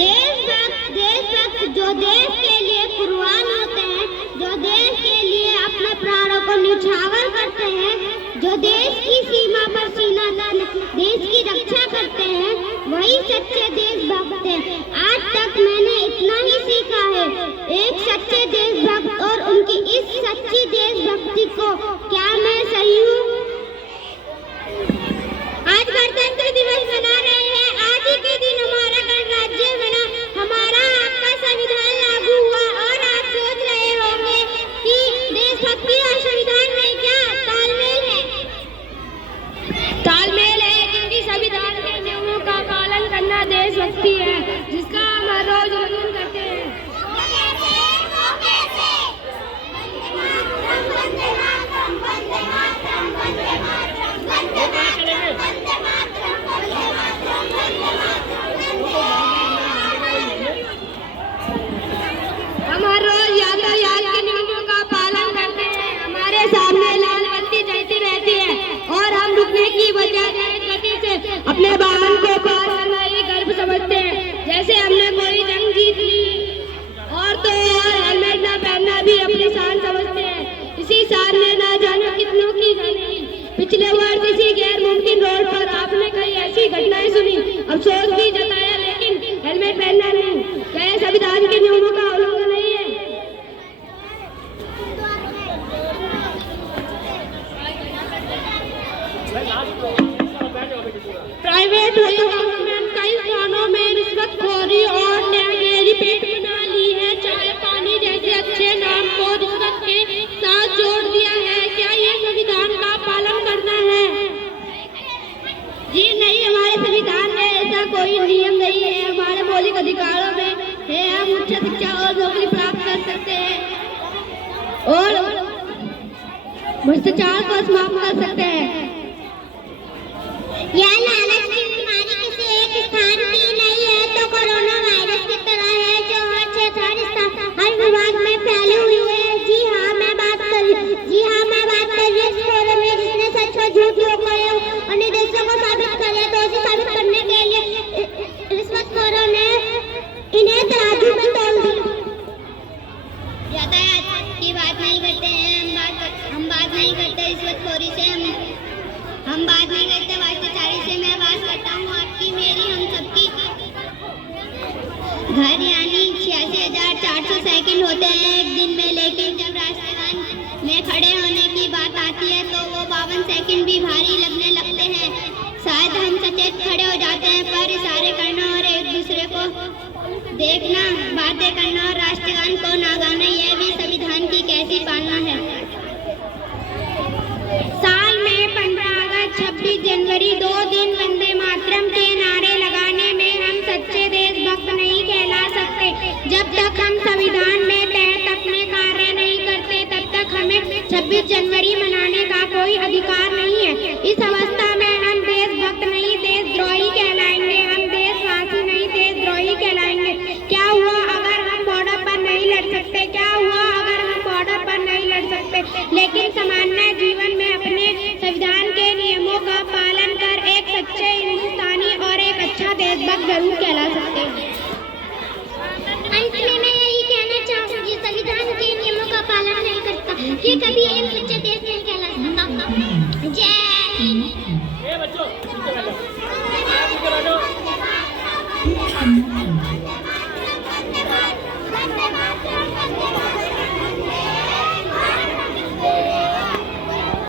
देशभक्त जो देश के लिए कुर्बान होते हैं, जो देश के लिए अपने प्राणों को न्यौछावर करते हैं, जो देश की सीमा पर सीना तान देश की रक्षा करते हैं, वही सच्चे देशभक्त हैं। आज तक मैंने इतना ही सीखा है। एक सच्चे देशभक्त और उनकी इस सच्ची देशभक्ति को क्या मैं सही हूँ? आज गणतंत्र दिवस मना रहे हैं। आज ही के दिन हमारा गणराज्य बना, हमारा आपका संविधान लागू हुआ और आप सोच रहे होंगे कि देशभक्ति और संविधान में क्या तालमेल है? तालमेल है, क्योंकि संविधान के नियमों का पालन करना देशभक्ति है, जिसका हम हर रोज उल्लंघन करते हैं। हम हर रोज यातायात के नियमों का पालन करते हैं। हमारे सामने लाल बत्ती जलती रहती है और हम रुकने की बजाय तेज गति से अपने वाहन को पार करना ही गर्व समझते हैं, जैसे हमने कोई जंग जीत ली। और तो और हेलमेट न पहनना भी अपनी शान समझते हैं। इसी शान में न जाने कितनों की जाने। पिछले वर्ष इसी गैर मुमकिन रोड पर आपने कई ऐसी घटनाएं सुनी, अफसोस भी जताया, लेकिन हेलमेट पहनना नहीं। क्या यह संविधान के नियमों का उल्लंघन नहीं है? प्राइवेट हो या गवर्नमेंट, कई स्थानों में रिश्वतखोरी और न्यायगिरी पेट बना ली है। चाय पानी जैसे अच्छे नाम को रिश्वत के साथ जोड़ दिया है। क्या ये संविधान का पालन करना है? जी नहीं, हमारे संविधान में ऐसा कोई नियम नहीं है। हमारे मौलिक अधिकारों में है हम उच्च शिक्षा और नौकरी प्राप्त कर सकते हैं और भ्रष्टाचार को समाप्त कर सकते हैं। यह लालच की बीमारी किसी एक स्थान की नहीं है, तो कोरोना वायरस की तरह है, जो हर क्षेत्र हर विभाग में फैली हुई है। जी हाँ, मैं बात कर रही हूँ फोरम में, जिसने सच और झूठ लोगों और निर्देशों को साबित कर दिया। दोषी साबित करने के लिए रिश्वतखोरों ने इन्हें तराजू में तोल दिया। यातायात की बात नहीं करते हैं, हम बात नहीं करते रिश्वतखोरी से, हम बात नहीं करते भ्रष्टाचारी से। मैं बात करता हूँ आपकी, मेरी, हम सबकी। घर यानी 86,400 साइकिल होते हैं एक दिन में, लेकिन जब राजस्थान में खड़े होने की बात आती है तो वो 52 सेकंड भी भारी लगने लगते हैं। शायद हम सचेत खड़े हो जाते हैं, पर इशारे करना और एक दूसरे को देखना, बातें करना और राष्ट्रगान को ना गाना, यह भी संविधान की कैसी पालना है? साल में 15 अगस्त 26 जनवरी 2 दिन वंदे मातरम के नारे लगाने में हम सच्चे देशभक्त नहीं कहला सकते। जब तक हम संविधान में तहत अपने कार्य नहीं करते, तब तक हमें 26 जनवरी मनाने का कोई अधिकार नहीं है। इस अवस्था में हम देशभक्त नहीं देशद्रोही कहलाएंगे, हम देशवासी नहीं देशद्रोही कहलाएंगे। क्या हुआ अगर हम बॉर्डर पर नहीं लड़ सकते? क्या हुआ अगर हम बॉर्डर पर नहीं लड़ सकते, लेकिन सामान्य जीवन में अपने संविधान के नियमों का पालन कर एक सच्चे हिंदुस्तानी और एक अच्छा देशभक्त जरूर कहला सकते हैं। अंत में मैं यही कहना चाहूंगी, संविधान के नियमों का पालन नहीं करता, ये कभी एक सच्चे देश नहीं कहला सकता। जय हिंद।